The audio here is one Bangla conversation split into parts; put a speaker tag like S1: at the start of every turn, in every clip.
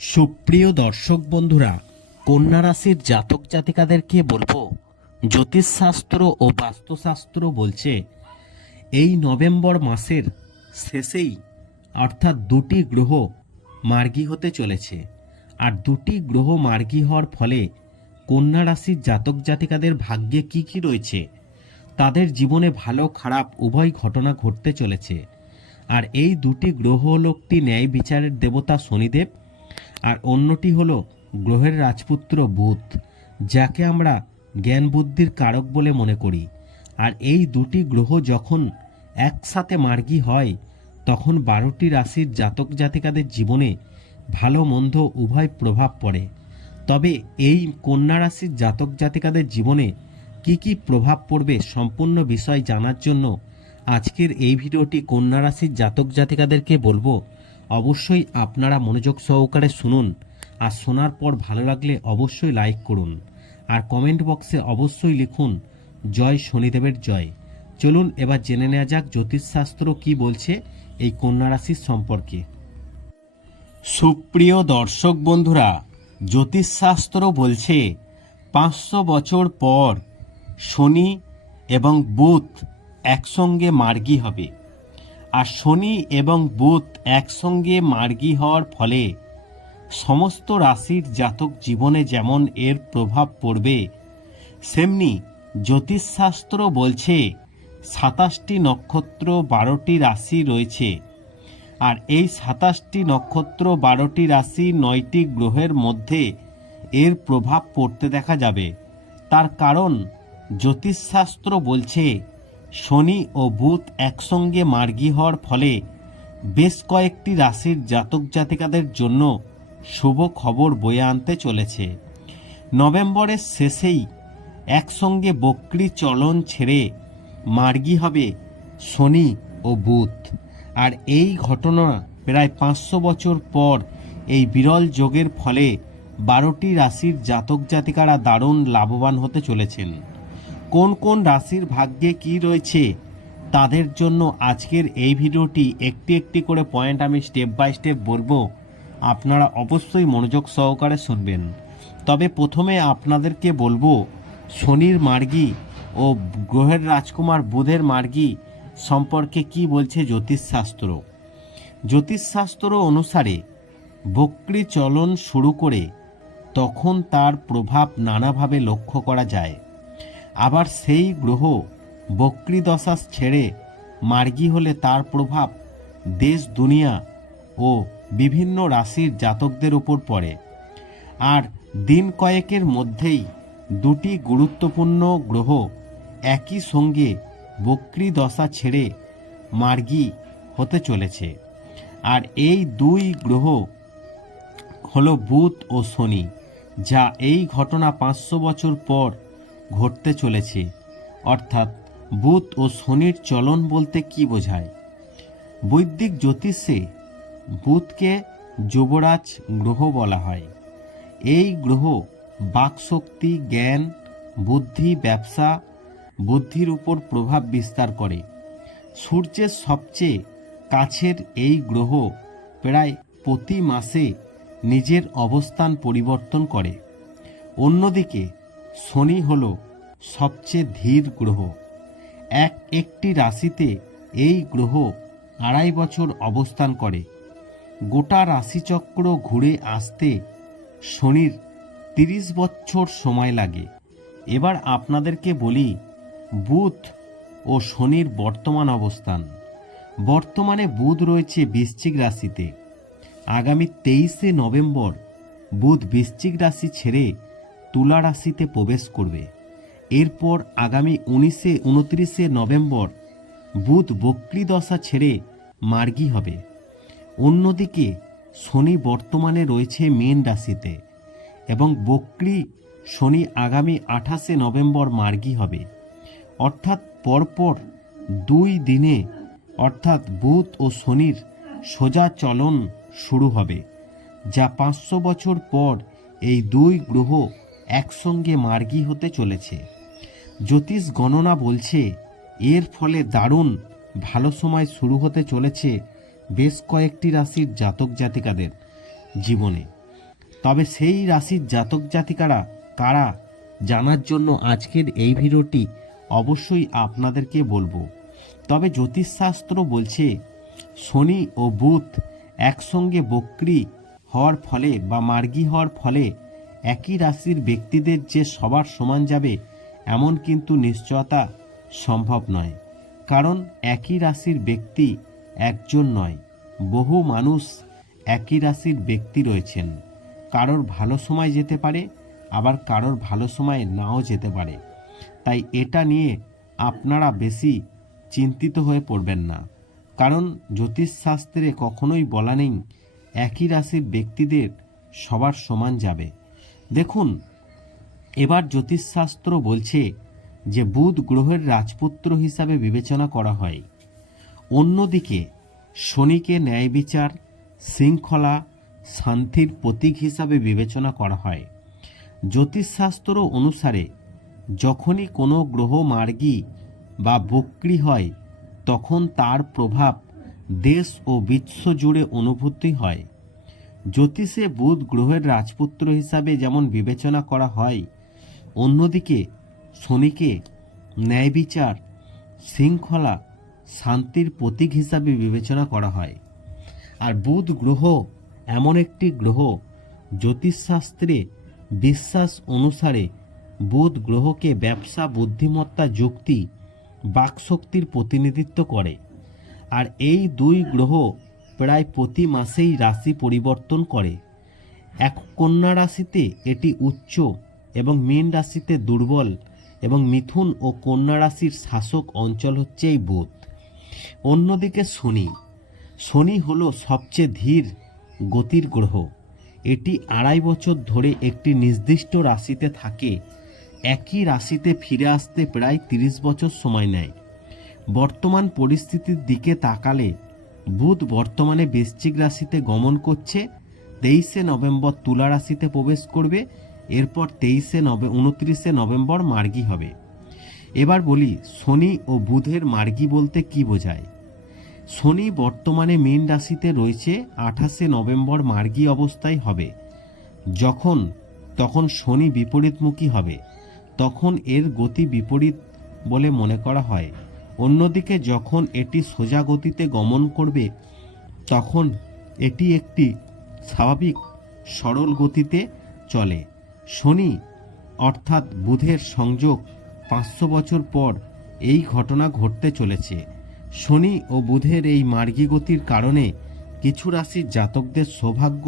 S1: সুপ্রিয় দর্শক বন্ধুরা, কন্যা রাশির জাতক জাতিকাদেরকে বলব, জ্যোতিষশাস্ত্র ও বাস্তুশাস্ত্র বলছে, এই নভেম্বর মাসের শেষেই অর্থাৎ দুটি গ্রহ মার্গী হতে চলেছে। আর দুটি গ্রহ মার্গী হওয়ার ফলে কন্যা রাশির জাতক জাতিকাদের ভাগ্যে কি কি রয়েছে, তাদের জীবনে ভালো খারাপ উভয় ঘটনা ঘটতে চলেছে। আর এই দুটি গ্রহ লোকটি ন্যায় বিচারের দেবতা শনিদেব আর অন্যটি হলো গ্রহের রাজপুত্র বুধ, যাকে আমরা জ্ঞান বুদ্ধির কারক বলে মনে করি। আর এই দুটি গ্রহ যখন একসাথে মার্গী হয়, তখন বারোটি রাশির জাতক জাতিকাদের জীবনে ভালো মন্দ উভয় প্রভাব পড়ে। তবে এই কন্যা রাশির জাতক জাতিকাদের জীবনে কি কি প্রভাব পড়বে সম্পূর্ণ বিষয় জানার জন্য আজকের এই ভিডিওটি কন্যা রাশির জাতক জাতিকাদেরকে বলব অবশ্যই আপনারা মনোযোগ সহকারে শুনুন আর শোনার পর ভালো লাগলে অবশ্যই লাইক করুন। আর কমেন্ট বক্সে অবশ্যই লিখুন, জয় শনিদেবের জয়। চলুন এবার জেনে নেওয়া যাক জ্যোতিষশাস্ত্র কি বলছে এই কন্যা রাশির সম্পর্কে। সুপ্রিয় দর্শক বন্ধুরা, জ্যোতিষশাস্ত্র বলছে, পাঁচশো বছর পর শনি এবং বুধ একসঙ্গে মার্গী হবে। আর শনি এবং বুধ একসঙ্গে মার্গী হওয়ার ফলে সমস্ত রাশির জাতক জীবনে যেমন এর প্রভাব পড়বে, সেমনি জ্যোতিষশাস্ত্র বলছে সাতাশটি নক্ষত্র বারোটি রাশি রয়েছে। আর এই সাতাশটি নক্ষত্র বারোটি রাশি নয়টি গ্রহের মধ্যে এর প্রভাব পড়তে দেখা যাবে। তার কারণ জ্যোতিষশাস্ত্র বলছে শনি ও বুধ একসঙ্গে মার্গী হওয়ার ফলে বেশ কয়েকটি রাশির জাতক জাতিকাদের জন্য শুভ খবর বয়ে আনতে চলেছে। নভেম্বরের শেষেই একসঙ্গে বক্রি চলন ছেড়ে মার্গী হবে শনি ও বুধ। আর এই ঘটনা প্রায় পাঁচশো বছর পর এই বিরল যোগের ফলে বারোটি রাশির জাতক জাতিকারা দারুণ লাভবান হতে চলেছেন। কোন কোন রাশির ভাগ্যে কি রয়েছে, তাদের জন্য আজকের এই ভিডিওটি একটি একটি করে পয়েন্ট আমি স্টেপ বাই স্টেপ বলব। আপনারা অবশ্যই মনোযোগ সহকারে শুনবেন। তবে প্রথমে আপনাদেরকে বলব, শনির মার্গী ও গ্রহের রাজকুমার বুধের মার্গী সম্পর্কে কি বলছে জ্যোতিষশাস্ত্র। জ্যোতিষশাস্ত্র অনুসারে বক্রি চলন শুরু করে তখন তার প্রভাব নানাভাবে লক্ষ্য করা যায়। আবার সেই গ্রহ বক্রি দশা ছেড়ে মার্গী হলে তার প্রভাব দেশ, দুনিয়া ও বিভিন্ন রাশির জাতকদের উপর পড়ে। আর দিন কয়েকের মধ্যেই দুটি গুরুত্বপূর্ণ গ্রহ একই সঙ্গে বক্রি দশা ছেড়ে মার্গী হতে চলেছে। আর এই দুই গ্রহ হলো বুধ ও শনি, যা এই ঘটনা পাঁচশো বছর পর ঘটতে চলেছে। অর্থাৎ বুধ ও শনির চলন বলতে কি বোঝায়? বৈদিক জ্যোতিষে বুধকে যুবরাজ গ্রহ বলা হয়। এই গ্রহ বাকশক্তি, জ্ঞান, বুদ্ধি, ব্যবসা, বুদ্ধির উপর প্রভাব বিস্তার করে। সূর্যের সবচেয়ে কাছের এই গ্রহ প্রায় প্রতি মাসে নিজের অবস্থান পরিবর্তন করে। অন্যদিকে শনি হল সবচেয়ে ধীর গ্রহ। এক একটি রাশিতে এই গ্রহ আড়াই বছর অবস্থান করে। গোটা রাশিচক্র ঘুরে আসতে শনির তিরিশ বছর সময় লাগে। এবার আপনাদেরকে বলি, বুধ ও শনির বর্তমান অবস্থান। বর্তমানে বুধ রয়েছে বৃশ্চিক রাশিতে। আগামী তেইশে নভেম্বর বুধ বৃশ্চিক রাশি ছেড়ে তুলা রাশিতে প্রবেশ করবে। এরপর আগামী উনিশে, উনত্রিশে নভেম্বর বুধ বক্রি দশা ছেড়ে মার্গী হবে। অন্যদিকে শনি বর্তমানে রয়েছে মীন রাশিতে এবং বক্রি শনি আগামী আঠাশে নভেম্বর মার্গী হবে। অর্থাৎ পরপর দুই দিনে, অর্থাৎ বুধ ও শনির সোজা চলন শুরু হবে, যা পাঁচশো বছর পর এই দুই গ্রহ একসঙ্গে মার্গী হতে চলেছে। জ্যোতিষ গণনা বলছে, এর ফলে দারুণ ভালো সময় শুরু হতে চলেছে বেশ কয়েকটি রাশির জাতক জাতিকাদের জীবনে। তবে সেই রাশির জাতক জাতিকারা কারা, জানার জন্য আজকের এই ভিডিওটি অবশ্যই আপনাদেরকে বলব। তবে জ্যোতিষশাস্ত্র বলছে, শনি ও বুধ একসঙ্গে বক্রি হওয়ার ফলে বা মার্গী হওয়ার ফলে একই রাশির ব্যক্তিদের যে সবার সমান যাবে, এমন কিন্তু নিশ্চয়তা সম্ভব নয়। কারণ একই রাশির ব্যক্তি একজন নয়, বহু মানুষ একই রাশির ব্যক্তি রয়েছেন। কারোর ভালো সময় যেতে পারে, আবার কারোর ভালো সময় নাও যেতে পারে। তাই এটা নিয়ে আপনারা বেশি চিন্তিত হয়ে পড়বেন না। কারণ জ্যোতিষশাস্ত্রে কখনোই বলা নেই, একই রাশির ব্যক্তিদের সবার সমান যাবে। দেখুন, এবার জ্যোতিষশাস্ত্র বলছে যে বুধ গ্রহের রাজপুত্র হিসাবে বিবেচনা করা হয়। অন্যদিকে, শনিকে ন্যায় বিচার, শৃঙ্খলা, শান্তির প্রতীক হিসাবে বিবেচনা করা হয়। জ্যোতিষশাস্ত্র অনুসারে, যখনই কোনো গ্রহ মার্গী বা বক্রি হয়, তখন তার প্রভাব দেশ ও বিশ্ব জুড়ে অনুভূতি হয়। জ্যোতিষে বুধ গ্রহের রাজপুত্র হিসাবে যেমন বিবেচনা করা হয়, অন্যদিকে শনিকে ন্যায় বিচার, শৃঙ্খলা, শান্তির প্রতীক হিসাবে বিবেচনা করা হয়। আর বুধ গ্রহ এমন একটি গ্রহ, জ্যোতিষশাস্ত্রে বিশ্বাস অনুসারে বুধ গ্রহকে ব্যবসা, বুদ্ধিমত্তা, যুক্তি, বাকশক্তির প্রতিনিধিত্ব করে। আর এই দুই গ্রহ প্রায় প্রতি মাসেই রাশি পরিবর্তন করে। এক কন্যা রাশিতে এটি উচ্চ এবং মীন রাশিতে দুর্বল এবং মিথুন ও কন্যা রাশির শাসক অঞ্চল হচ্ছে এই বুধ। অন্যদিকে শনি। শনি হলো সবচেয়ে ধীর গতির গ্রহ। এটি আড়াই বছর ধরে একটি নির্দিষ্ট রাশিতে থাকে। একই রাশিতে ফিরে আসতে প্রায় তিরিশ বছর সময় নেয়। বর্তমান পরিস্থিতির দিকে তাকালে বুধ বর্তমানে বৃশ্চিক রাশিতে গমন করছে, তেইশে নভেম্বর তুলা রাশিতে প্রবেশ করবে, এরপর তেইশে নভে উনত্রিশে নভেম্বর মার্গী হবে। এবার বলি, শনি ও বুধের মার্গী বলতে কি বোঝায়? শনি বর্তমানে মীন রাশিতে রয়েছে, আঠাশে নভেম্বর মার্গী অবস্থায় হবে। যখন, তখন শনি বিপরীতমুখী হবে, তখন এর গতি বিপরীত বলে মনে করা হয়। অন্যদিকে যখন এটি সোজা গতিতে গমন করবে, তখন এটি একটি স্বাভাবিক সরল গতিতে চলে। শনি, অর্থাৎ বুধের সংযোগ পাঁচশো বছর পর এই ঘটনা ঘটতে চলেছে। শনি ও বুধের এই মার্গী গতির কারণে কিছু রাশির জাতকদের সৌভাগ্য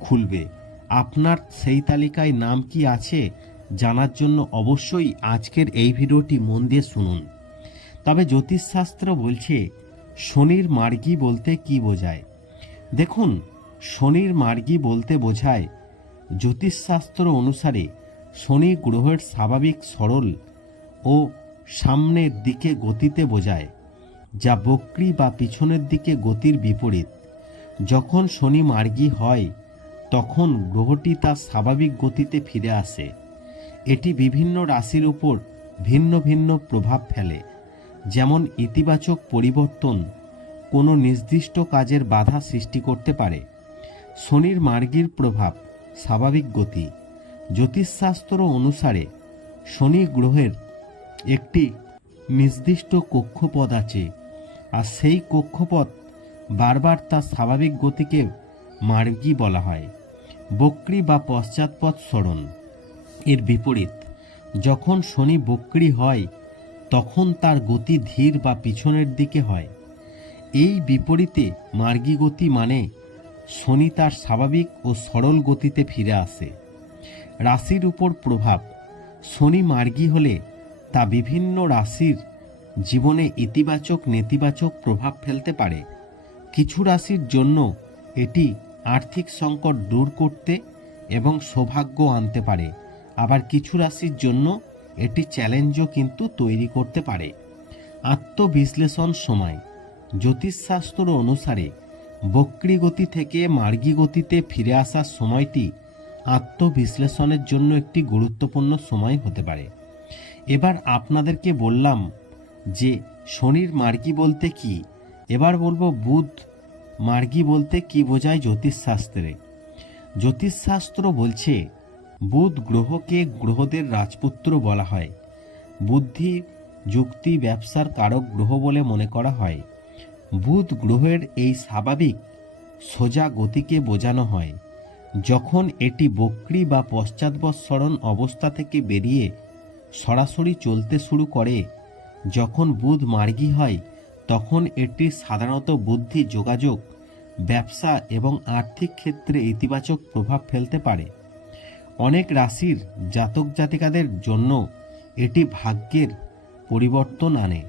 S1: খুলবে। আপনার সেই তালিকায় নাম কি আছে জানার জন্য অবশ্যই আজকের এই ভিডিওটি মন দিয়ে শুনুন। তবে জ্যোতিষশাস্ত্র বলছে, শনির মার্গী বলতে কি বোঝায়? দেখুন, শনির মার্গী বলতে বোঝায়, জ্যোতিষশাস্ত্র অনুসারে শনি গ্রহের স্বাভাবিক সরল ও সামনের দিকে গতিতে বোঝায়, যা বক্রি বা পিছনের দিকে গতির বিপরীত। যখন শনি মার্গী হয়, তখন গ্রহটি তার স্বাভাবিক গতিতে ফিরে আসে। এটি বিভিন্ন রাশির উপর ভিন্ন ভিন্ন প্রভাব ফেলে। যেমন ইতিবাচক পরিবর্তন কোনো নির্দিষ্ট কাজের বাধা সৃষ্টি করতে পারে। শনির মার্গীর প্রভাব স্বাভাবিক গতি। জ্যোতিষশাস্ত্র অনুসারে শনি গ্রহের একটি নির্দিষ্ট কক্ষপথ আছে আর সেই কক্ষপথ বারবার তার স্বাভাবিক গতিকে মার্গী বলা হয়। বক্রি বা পশ্চাৎপদ সরণ এর বিপরীত, যখন শনি বক্রি হয় তখন তার গতি ধীর বা পিছনের দিকে হয়। এই বিপরীতে মার্গী গতি মানে শনি তার স্বাভাবিক ও সরল গতিতে ফিরে আসে। রাশির উপর প্রভাব। শনি মার্গী হলে তা বিভিন্ন রাশির জীবনে ইতিবাচক, নেতিবাচক প্রভাব ফেলতে পারে। কিছু রাশির জন্য এটি আর্থিক সংকট দূর করতে এবং সৌভাগ্য আনতে পারে। আবার কিছু রাশির জন্য এটি চ্যালেঞ্জও কিন্তু তৈরি করতে পারে। আত্মবিশ্লেষণ সময়। জ্যোতিষশাস্ত্র অনুসারে বক্রি গতি থেকে মার্গী গতিতে ফিরে আসার সময়টি আত্মবিশ্লেষণের জন্য একটি গুরুত্বপূর্ণ সময় হতে পারে। এবার আপনাদেরকে বললাম যে শনির মার্গী বলতে কি? এবার বলব বুধ মার্গী বলতে কি বোঝায় জ্যোতিষশাস্ত্রে। জ্যোতিষশাস্ত্র বলছে বুধ গ্রহকে গ্রহদের রাজপুত্র বলা হয়। বুদ্ধি, যুক্তি, ব্যবসার কারক গ্রহ বলে মনে করা হয়। বুধ গ্রহের এই স্বাভাবিক, সোজা গতিকে বোঝানো হয়। যখন এটি বক্রি বা পশ্চাৎবৎসরণ অবস্থা থেকে বেরিয়ে সরাসরি চলতে শুরু করে, যখন বুধ মার্গী হয়, তখন এটি সাধারণত বুদ্ধি যোগাযোগ, ব্যবসা এবং আর্থিক ক্ষেত্রে ইতিবাচক প্রভাব ফেলতে পারে। অনেক রাশির জাতক জাতিকাদের জন্য এটি ভাগ্যের পরিবর্তন আনে।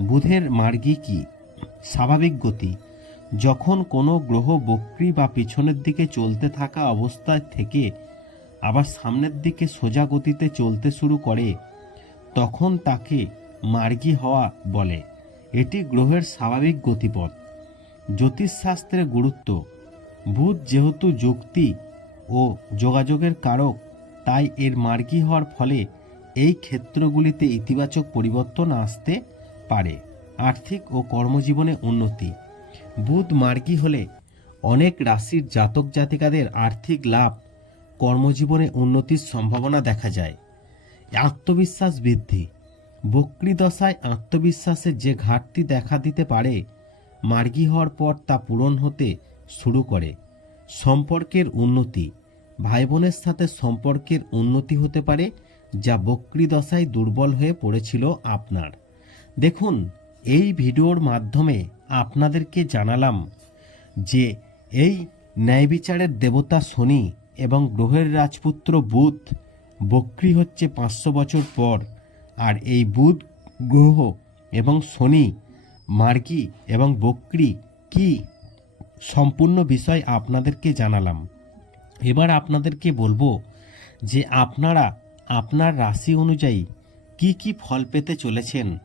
S1: বুধের মার্গী কি? স্বাভাবিক গতি। যখন কোনো গ্রহ বক্রি বা পিছনের দিকে চলতে থাকা অবস্থায় থেকে আবার সামনের দিকে সোজা গতিতে চলতে শুরু করে, তখন তাকে মার্গী হওয়া বলে। এটি গ্রহের স্বাভাবিক গতিপথ। জ্যোতিষশাস্ত্রের গুরুত্ব। বুধ যেহেতু যুক্তি ও যোগাযোগের কারক, তাই এর মার্গী হওয়ার ফলে এই ক্ষেত্রগুলিতে ইতিবাচক পরিবর্তন আসতে পারে, আর্থিক ও কর্মজীবনে উন্নতি। বুধ মার্গী হলে অনেক রাশির জাতক জাতিকাদের আর্থিক লাভ, কর্মজীবনে উন্নতির সম্ভাবনা দেখা যায়। আত্মবিশ্বাস বৃদ্ধি। বক্রি দশায় আত্মবিশ্বাসের যে ঘাটতি দেখা দিতে পারে, মার্গী হওয়ার পর তা পূরণ হতে শুরু করে। সম্পর্কের উন্নতি। ভাই বোনের সাথে সম্পর্কের উন্নতি হতে পারে, যা বক্রি দশায় দুর্বল হয়ে পড়েছিল আপনার। দেখুন, এই ভিডিওর মাধ্যমে আপনাদেরকে জানালাম যে, এই ন্যায় বিচারের দেবতা শনি এবং গ্রহের রাজপুত্র বুধ বক্রি হচ্ছে পাঁচশো বছর পর, আর এই বুধ গ্রহ এবং শনি মার্গী এবং বক্রি কি সম্পূর্ণ বিষয় আপনাদেরকে জানালাম। এবার আপনাদেরকে বলব যে আপনারা আপনার রাশি অনুযায়ী কি কি ফল পেতে চলেছেন।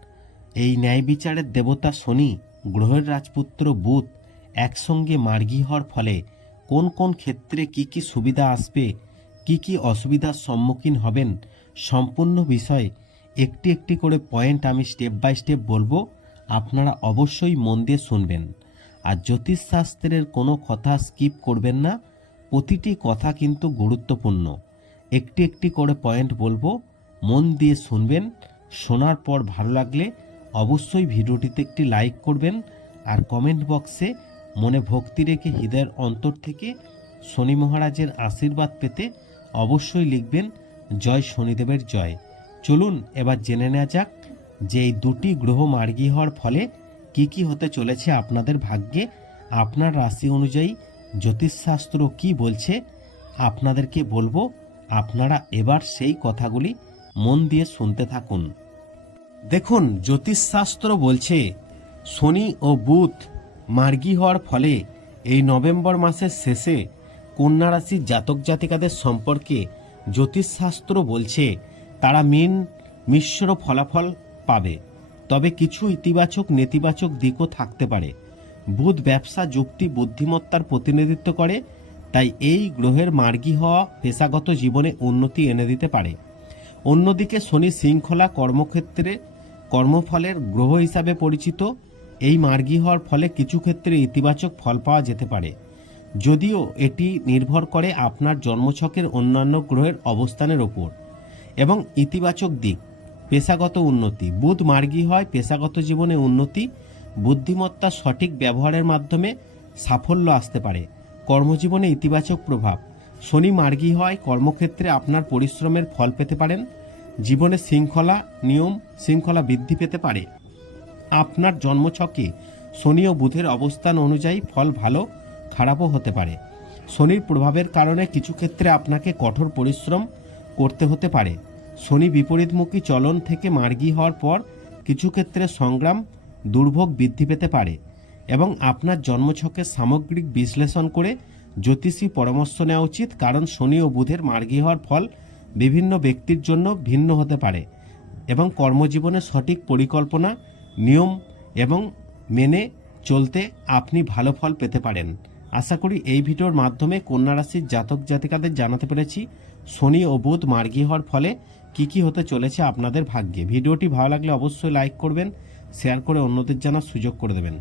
S1: এই ন্যায় বিচারের দেবতা শনি, গ্রহের রাজপুত্র বুধ একসঙ্গে মার্গী হওয়ার ফলে কোন কোন ক্ষেত্রে কি কি সুবিধা আসবে, কি কি অসুবিধার সম্মুখীন হবেন, সম্পূর্ণ বিষয় একটি একটি করে পয়েন্ট আমি স্টেপ বাই স্টেপ বলব। আপনারা অবশ্যই মন দিয়ে শুনবেন। আর জ্যোতিষশাস্ত্রের কোনো কথা স্কিপ করবেন না। প্রতিটি কথা কিন্তু গুরুত্বপূর্ণ। একটি একটি করে পয়েন্ট বলব। মন দিয়ে শুনবেন। শোনার পর ভালো লাগলে অবশ্যই ভিডিওটিতে একটি লাইক করবেন। আর কমেন্ট বক্সে মনে ভক্তি রেখে হৃদয়ের অন্তর থেকে শনি মহারাজের আশীর্বাদ পেতে অবশ্যই লিখবেন, জয় শনিদেবের জয়। চলুন এবার জেনে নেওয়া যাক যে এই দুটি গ্রহ মার্গী হওয়ার ফলে কি কি হতে চলেছে আপনাদের ভাগ্যে? আপনার রাশি অনুযায়ী জ্যোতিষশাস্ত্র কি বলছে? আপনাদেরকে বলব, আপনারা এবার সেই কথাগুলি মন দিয়ে শুনতে থাকুন। দেখুন, জ্যোতিষশাস্ত্র বলছে, শনি ও বুধ মার্গী হওয়ার ফলে এই নভেম্বর মাসের শেষে কন্যা রাশির জাতক জাতিকাদের সম্পর্কে জ্যোতিষশাস্ত্র বলছে, তারা মিন মিশ্র ফলাফল পাবে। তবে কিছু ইতিবাচক, নেতিবাচক দিকও থাকতে পারে। বুধ ব্যবসা যুক্তি, বুদ্ধিমত্তার প্রতিনিধিত্ব করে, তাই এই গ্রহের মার্গী হওয়া পেশাগত জীবনে উন্নতি এনে দিতে পারে। অন্যদিকে শনি শৃঙ্খলা কর্মক্ষেত্রে কর্মফলের গ্রহ হিসাবে পরিচিত। এই মার্গী হওয়ার ফলে কিছু ক্ষেত্রে ইতিবাচক ফল পাওয়া যেতে পারে। যদিও এটি নির্ভর করে আপনার জন্মছকের অন্যান্য গ্রহের অবস্থানের ওপর। এবং ইতিবাচক দিক পেশাগত উন্নতি। বুধ মার্গী হয় পেশাগত জীবনে উন্নতি। বুদ্ধিমত্তা সঠিক ব্যবহারের মাধ্যমে সাফল্য আসতে পারে। কর্মজীবনে ইতিবাচক প্রভাব। শনি মার্গী হয় কর্মক্ষেত্রে আপনার পরিশ্রমের ফল পেতে পারেন। জীবনে শৃঙ্খলা, নিয়ম শৃঙ্খলা বৃদ্ধি পেতে পারে। আপনার জন্মছকে শনি ও বুধের অবস্থান অনুযায়ী ফল ভালো, খারাপও হতে পারে। শনির প্রভাবের কারণে কিছু ক্ষেত্রে আপনাকে কঠোর পরিশ্রম করতে হতে পারে। শনি বিপরীতমুখী চলন থেকে মার্গী হওয়ার পর কিছু ক্ষেত্রে সংগ্রাম, দুর্ভোগ বৃদ্ধি পেতে পারে এবং আপনার জন্মছকের সামগ্রিক বিশ্লেষণ করে জ্যোতিষী পরামর্শ নেওয়া উচিত, কারণ শনি ও বুধের মার্গী হওয়ার ফল বিভিন্ন ব্যক্তির জন্য ভিন্ন হতে পারে এবং কর্মজীবনে সঠিক পরিকল্পনা, নিয়ম এবং মেনে চলতে আপনি ভালো ফল পেতে পারেন। আশা করি এই ভিডিওর মাধ্যমে কন্যা রাশির জাতক জাতিকাদের জানাতে পেরেছি, শনি ও বুধ মার্গী হওয়ার ফলে কি কি হতে চলেছে আপনাদের ভাগ্যে? ভিডিওটি ভালো লাগলে অবশ্যই লাইক করবেন শেয়ার করে অন্যদের জানার সুযোগ করে দেবেন।